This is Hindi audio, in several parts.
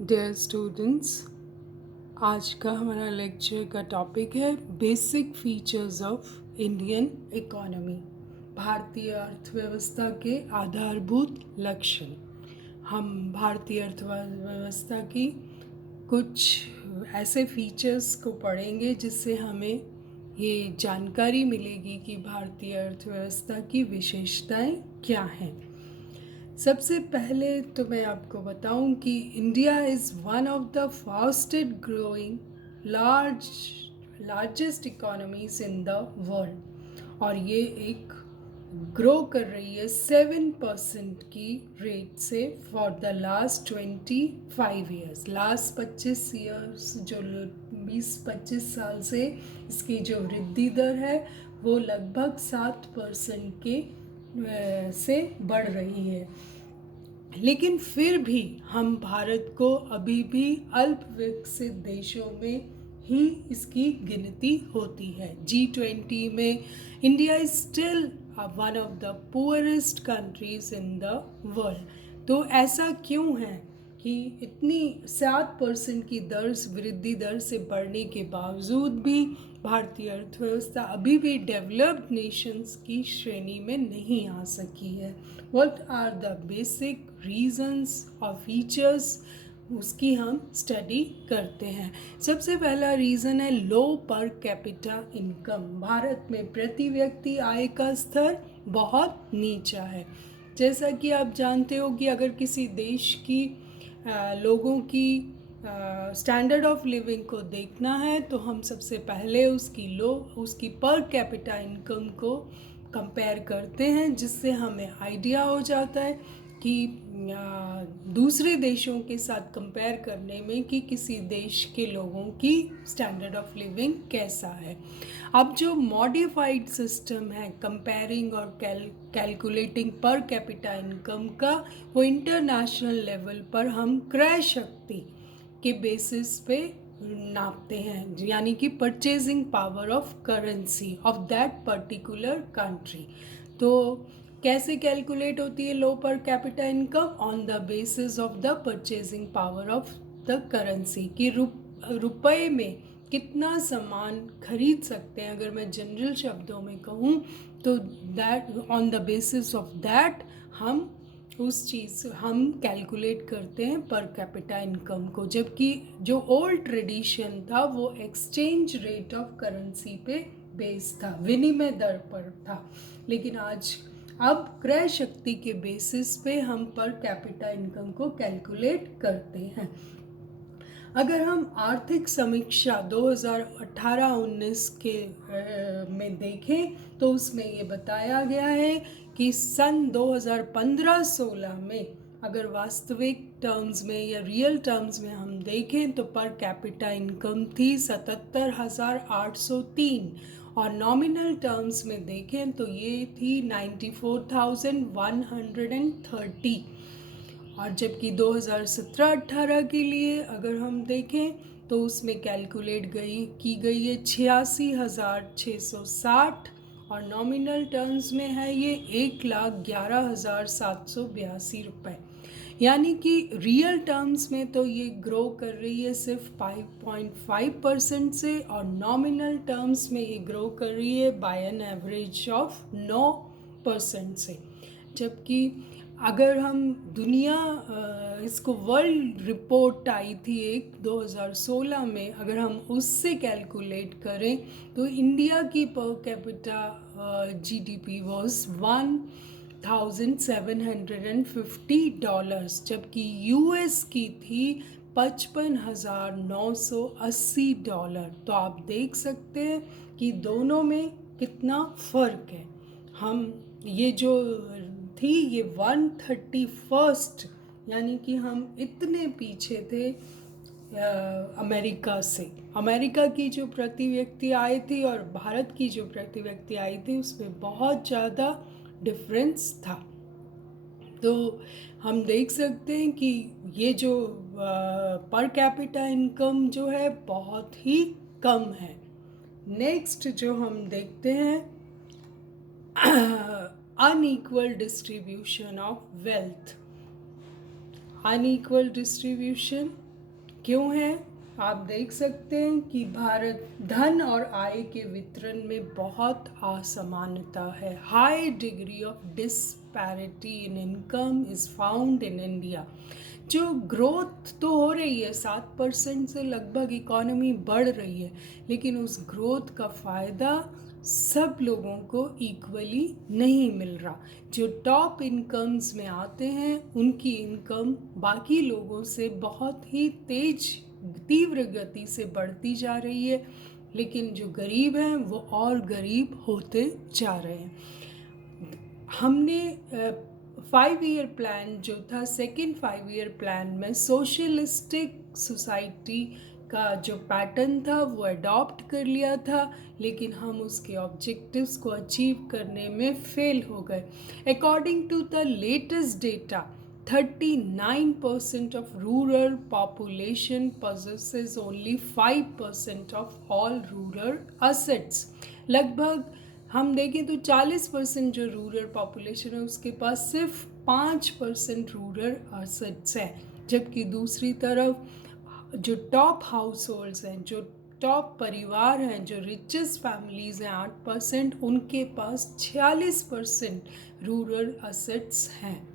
डियर स्टूडेंट्स, आज का हमारा लेक्चर का टॉपिक है basic features of Indian economy. भारतीय अर्थव्यवस्था के आधारभूत लक्षण। हम भारतीय अर्थव्यवस्था की कुछ ऐसे फीचर्स को पढ़ेंगे जिससे हमें ये जानकारी मिलेगी कि भारतीय अर्थव्यवस्था की विशेषताएं क्या हैं। सबसे पहले तो मैं आपको बताऊं कि India is one of the fastest growing largest economies in the world, और ये एक ग्रो कर रही है 7% की रेट से for the last 25 years. Last 25 years जो 20-25 साल से इसकी जो वृद्धि दर है वो लगभग 7% के से बढ़ रही है। लेकिन फिर भी हम भारत को अभी भी अल्प विकसित देशों में ही इसकी गिनती होती है। G20 में India is still one of the poorest countries in the world. तो ऐसा क्यों है कि इतनी 7% की वृद्धि दर से बढ़ने के बावजूद भी भारतीय अर्थव्यवस्था अभी भी डेवलप्ड नेशंस की श्रेणी में नहीं आ सकी है। What are the basic reasons और फीचर्स, उसकी हम स्टडी करते हैं। सबसे पहला रीज़न है लो पर कैपिटा इनकम। भारत में प्रति व्यक्ति आय का स्तर बहुत नीचा है। जैसा कि आप जानते हो कि अगर किसी देश की लोगों की स्टैंडर्ड ऑफ लिविंग को देखना है तो हम सबसे पहले उसकी पर कैपिटा इनकम को कंपेयर करते हैं, जिससे हमें आइडिया हो जाता है कि दूसरे देशों के साथ कंपेयर करने में कि किसी देश के लोगों की स्टैंडर्ड ऑफ लिविंग कैसा है। अब जो मॉडिफाइड सिस्टम है कंपेयरिंग और कैलकुलेटिंग पर कैपिटा इनकम का, वो इंटरनेशनल लेवल पर हम क्रय शक्ति के बेसिस पे नापते हैं, यानी कि purchasing power of currency of that particular country. तो कैसे कैलकुलेट होती है लो per capita income? On the basis of the purchasing power of the currency, कि रुपए में कितना सामान खरीद सकते हैं। अगर मैं जनरल शब्दों में कहूँ तो that on the basis of that हम कैलकुलेट करते हैं पर कैपिटा इनकम को। जबकि जो ओल्ड ट्रेडिशन था वो एक्सचेंज रेट ऑफ करेंसी पे बेस था, विनिमय दर पर था। लेकिन अब क्रय शक्ति के बेसिस पे हम पर कैपिटा इनकम को कैलकुलेट करते हैं। अगर हम आर्थिक समीक्षा 2018-19 के में देखें तो उसमें ये बताया गया है कि सन 2015-16 में अगर वास्तविक टर्म्स में या रियल टर्म्स में हम देखें तो पर कैपिटा इनकम थी 77,803, और नॉमिनल टर्म्स में देखें तो ये थी 94,130। और जबकि 2017-18 के लिए अगर हम देखें तो उसमें की गई है 86,660, और नॉमिनल टर्म्स में है ये 1,11,782 रुपये। यानी कि रियल टर्म्स में तो ये ग्रो कर रही है सिर्फ 5.5% से, और नॉमिनल टर्म्स में ये ग्रो कर रही है बाय एन एवरेज ऑफ 9% से। जबकि अगर हम इसको वर्ल्ड रिपोर्ट आई थी एक 2016 में, अगर हम उससे कैलकुलेट करें तो इंडिया की पर कैपिटा जीडीपी वॉज $1,750, जबकि यूएस की थी $55,980। तो आप देख सकते हैं कि दोनों में कितना फ़र्क है। हम ये जो थी ये 131st, यानी कि हम इतने पीछे थे अमेरिका से। अमेरिका की जो प्रति व्यक्ति आय थी और भारत की जो प्रति व्यक्ति आय थी उसमें बहुत ज़्यादा डिफरेंस था। तो हम देख सकते हैं कि ये जो पर कैपिटा इनकम जो है बहुत ही कम है। नेक्स्ट जो हम देखते हैं unequal distribution of wealth. Unequal distribution क्यों है? आप देख सकते हैं कि भारत धन और आय के वितरण में बहुत असमानता है। High degree of disparity in income is found in India. जो ग्रोथ तो हो रही है, 7% से लगभग इकॉनमी बढ़ रही है, लेकिन उस ग्रोथ का फ़ायदा सब लोगों को इक्वली नहीं मिल रहा। जो टॉप इनकम्स में आते हैं उनकी इनकम बाकी लोगों से बहुत ही तीव्र गति से बढ़ती जा रही है, लेकिन जो गरीब हैं वो और गरीब होते जा रहे हैं। हमने 5 ईयर प्लान जो था, सेकेंड 5 ईयर प्लान में सोशलिस्टिक सोसाइटी का जो पैटर्न था वो अडॉप्ट कर लिया था, लेकिन हम उसके ऑब्जेक्टिव्स को अचीव करने में फेल हो गए। According to the latest data, 39% of rural population possesses only 5% of all rural assets। लगभग हम देखें तो 40% जो रूरल पॉपुलेशन है उसके पास सिर्फ 5% रूरल असेट्स हैं, जबकि दूसरी तरफ जो टॉप हाउस होल्ड्स हैं, जो टॉप परिवार हैं, जो रिचेस्ट फैमिलीज़ हैं 8%, उनके पास 46% रूरल असेट्स हैं।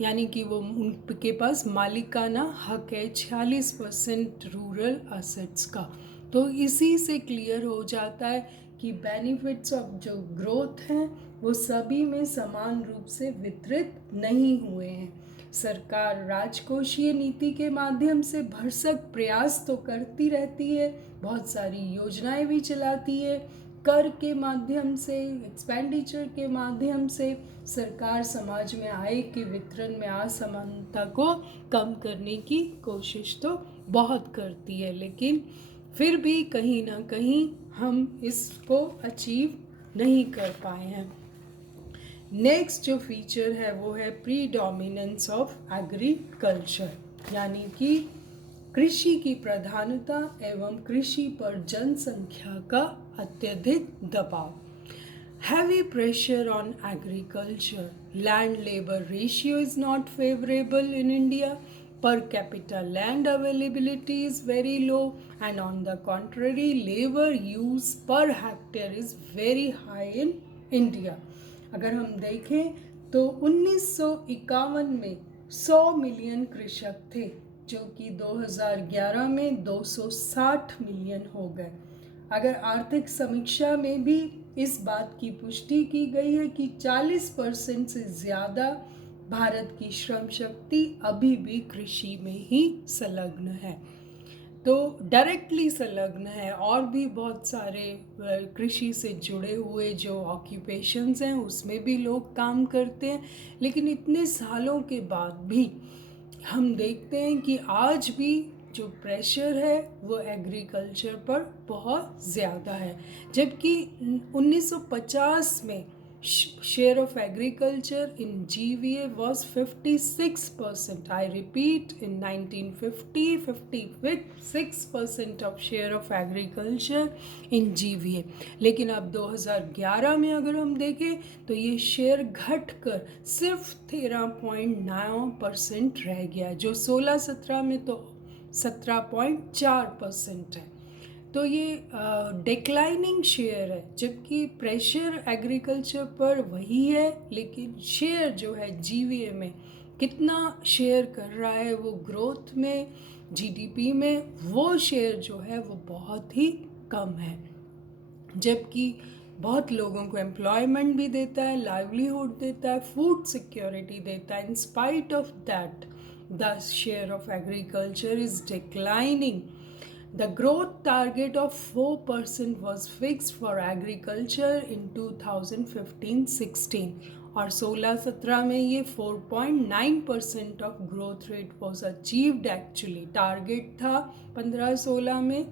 यानी कि वो उनके पास मालिकाना हक है 46% रूरल असेट्स का। तो इसी से क्लियर हो जाता है कि बेनिफिट्स ऑफ जो ग्रोथ हैं वो सभी में समान रूप से वितरित नहीं हुए हैं। सरकार राजकोषीय नीति के माध्यम से भरसक प्रयास तो करती रहती है, बहुत सारी योजनाएं भी चलाती है, कर के माध्यम से, एक्सपेंडिचर के माध्यम से सरकार समाज में आय के वितरण में असमानता को कम करने की कोशिश तो बहुत करती है, लेकिन फिर भी कहीं ना कहीं हम इसको अचीव नहीं कर पाए हैं। नेक्स्ट जो फीचर है वो है प्रीडोमिनेंस ऑफ एग्रीकल्चर, यानी कि कृषि की प्रधानता एवं कृषि पर जनसंख्या का अत्यधिक दबाव। Heavy pressure on agriculture. Land-labor ratio is not favorable in India. Per capita land availability is very low, and on the contrary, labor use per hectare is very high in India. अगर हम देखें तो 1951 में 100 मिलियन कृषक थे, जो कि 2011 में 260 मिलियन हो गए। अगर आर्थिक समीक्षा में भी इस बात की पुष्टि की गई है कि 40% से ज़्यादा भारत की श्रम शक्ति अभी भी कृषि में ही संलग्न है। तो डायरेक्टली संलग्न है, और भी बहुत सारे कृषि से जुड़े हुए जो ऑक्यूपेशंस हैं उसमें भी लोग काम करते हैं, लेकिन इतने सालों के बाद भी हम देखते हैं कि आज भी जो प्रेशर है वो एग्रीकल्चर पर बहुत ज़्यादा है। जबकि 1950 में share of agriculture in GVA was 56%। I repeat, in 1950 56% of share of agriculture in GVA. लेकिन अब 2011 में अगर हम देखें तो ये शेयर घटकर सिर्फ 13.9% रह गया, जो 16-17 में तो 17.4% है। तो ये डिक्लाइनिंग शेयर है, जबकि प्रेशर एग्रीकल्चर पर वही है, लेकिन शेयर जो है जीवीए में कितना शेयर कर रहा है वो ग्रोथ में, जीडीपी में, वो शेयर जो है वो बहुत ही कम है। जबकि बहुत लोगों को एम्प्लॉयमेंट भी देता है, लाइवलीहुड देता है, फूड सिक्योरिटी देता है। In spite of that the share of agriculture is declining. The growth target of 4% was fixed for agriculture in 2015-16 और 16-17 में ये 4.9% of growth rate was achieved. Actually target था 15-16 में।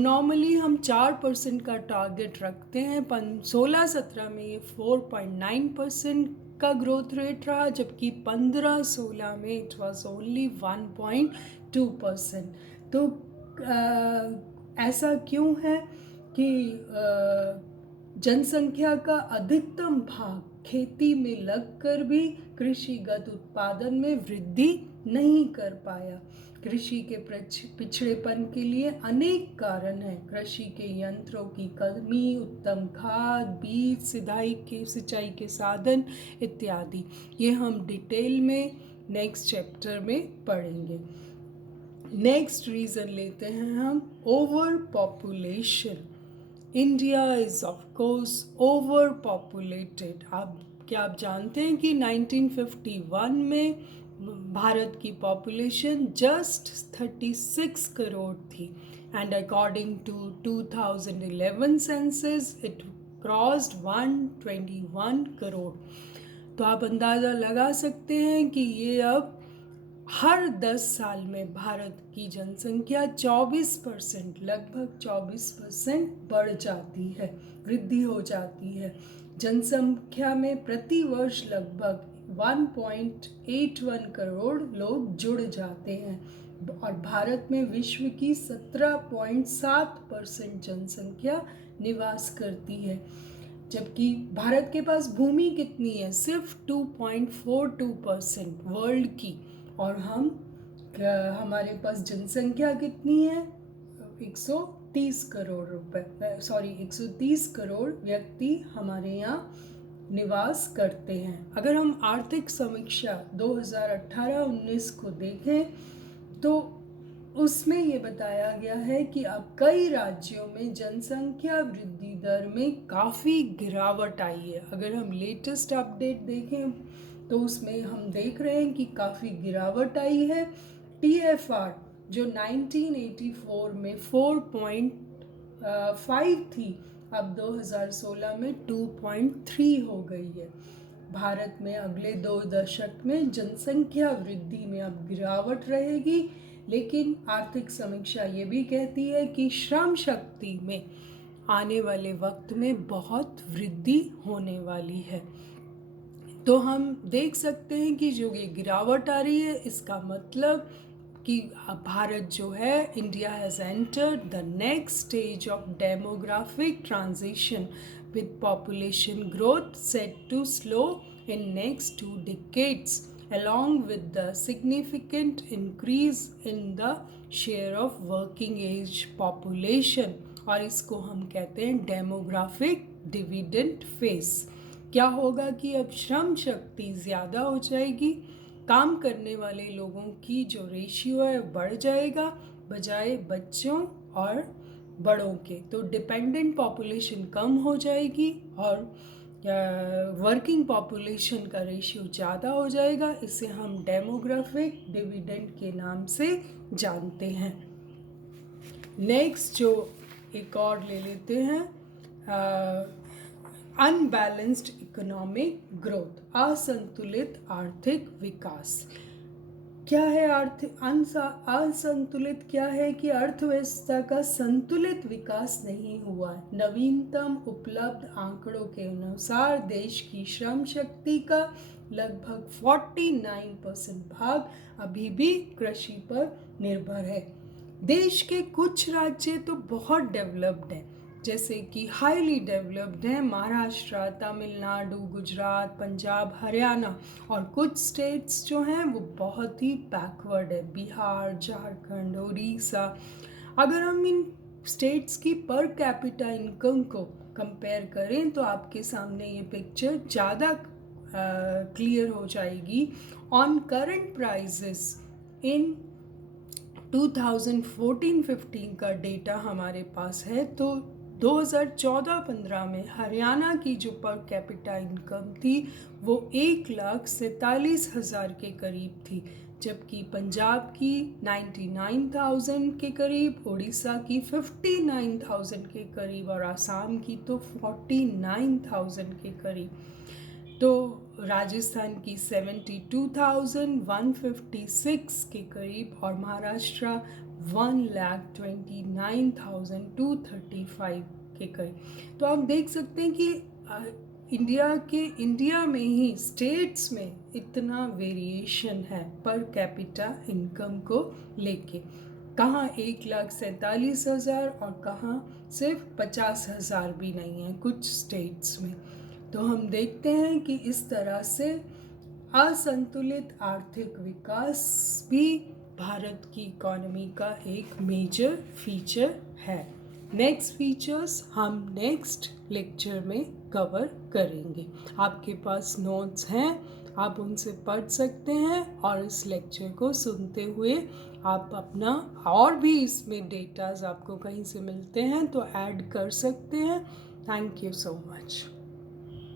नॉर्मली हम 4% का टारगेट रखते हैं, 16-17 में ये 4.9% का ग्रोथ रेट रहा, जबकि 15-16 में इट वॉज ओनली 1.2%। तो ऐसा क्यों है कि जनसंख्या का अधिकतम भाग खेती में लगकर भी कृषिगत उत्पादन में वृद्धि नहीं कर पाया, कृषि के पिछड़ेपन के लिए अनेक कारण हैं। कृषि के यंत्रों की कमी, उत्तम खाद, बीज, सिंचाई के साधन इत्यादि। ये हम डिटेल में नेक्स्ट चैप्टर में पढ़ेंगे। नेक्स्ट रीज़न लेते हैं हम, over population. India is of course over populated. क्या आप जानते हैं कि 1951 में भारत की पॉपुलेशन जस्ट 36 करोड़ थी, and according to 2011 census it crossed 121 crore. तो आप अंदाज़ा लगा सकते हैं कि ये अब हर 10 साल में भारत की जनसंख्या 24%, लगभग 24% बढ़ जाती है, वृद्धि हो जाती है। जनसंख्या में प्रति वर्ष लगभग 1.81 करोड़ लोग जुड़ जाते हैं, और भारत में विश्व की 17.7% जनसंख्या निवास करती है। जबकि भारत के पास भूमि कितनी है? सिर्फ 2.42% वर्ल्ड की, और हमारे पास जनसंख्या कितनी है? 130 करोड़ व्यक्ति हमारे यहाँ निवास करते हैं। अगर हम आर्थिक समीक्षा 2018-19 को देखें तो उसमें ये बताया गया है कि अब कई राज्यों में जनसंख्या वृद्धि दर में काफ़ी गिरावट आई है। अगर हम लेटेस्ट अपडेट देखें तो उसमें हम देख रहे हैं कि काफ़ी गिरावट आई है। TFR जो 1984 में 4.5 थी, अब 2016 में 2.3 हो गई है। भारत में अगले 2 दशक में जनसंख्या वृद्धि में अब गिरावट रहेगी, लेकिन आर्थिक समीक्षा ये भी कहती है कि श्रम शक्ति में आने वाले वक्त में बहुत वृद्धि होने वाली है। तो हम देख सकते हैं कि जो ये गिरावट आ रही है, इसका मतलब कि भारत जो है, India has entered the next stage of demographic transition with population growth set to slow in next 2 decades, along with the significant increase in the share of working age population, और इसको हम कहते हैं डेमोग्राफिक डिविडेंड फेज। क्या होगा कि अब श्रम शक्ति ज़्यादा हो जाएगी, काम करने वाले लोगों की जो रेशियो है बढ़ जाएगा बजाय बच्चों और बड़ों के। तो डिपेंडेंट पॉपुलेशन कम हो जाएगी और वर्किंग पॉपुलेशन का रेशियो ज़्यादा हो जाएगा। इसे हम डेमोग्राफिक डिविडेंड के नाम से जानते हैं। नेक्स्ट जो एक और ले लेते हैं, अनबैलेंस्ड इकोनॉमिक ग्रोथ, असंतुलित आर्थिक विकास। क्या है असंतुलित? क्या है कि अर्थव्यवस्था का संतुलित विकास नहीं हुआ है। नवीनतम उपलब्ध आंकड़ों के अनुसार देश की श्रम शक्ति का लगभग 49% भाग अभी भी कृषि पर निर्भर है। देश के कुछ राज्य तो बहुत डेवलप्ड हैं, जैसे कि हाईली डेवलप्ड हैं महाराष्ट्र, तमिलनाडु, गुजरात, पंजाब, हरियाणा, और कुछ स्टेट्स जो हैं वो बहुत ही बैकवर्ड है, बिहार, झारखंड, उड़ीसा। अगर हम इन स्टेट्स की पर कैपिटा इनकम को कंपेयर करें तो आपके सामने ये पिक्चर ज़्यादा क्लियर हो जाएगी। ऑन करंट प्राइसेस इन 2014-15 का डेटा हमारे पास है, तो 2014-15 में हरियाणा की जो पर कैपिटा इनकम थी वो 1,47,000 के करीब थी, जबकि पंजाब की 99,000 के करीब, उड़ीसा की 59,000 के करीब और आसाम की तो 49,000 के करीब। तो राजस्थान की 72,156 के करीब और महाराष्ट्र 1,29,235 के करीब। तो आप देख सकते हैं कि इंडिया में ही स्टेट्स में इतना वेरिएशन है पर कैपिटा इनकम को लेके। कहाँ 1,47,000 और कहाँ सिर्फ 50,000 भी नहीं है कुछ स्टेट्स में। तो हम देखते हैं कि इस तरह से असंतुलित आर्थिक विकास भी भारत की इकोनॉमी का एक मेजर फीचर है। नेक्स्ट फीचर्स हम नेक्स्ट लेक्चर में कवर करेंगे। आपके पास नोट्स हैं, आप उनसे पढ़ सकते हैं और इस लेक्चर को सुनते हुए आप अपना और भी इसमें डेटाज आपको कहीं से मिलते हैं तो ऐड कर सकते हैं। Thank you so much.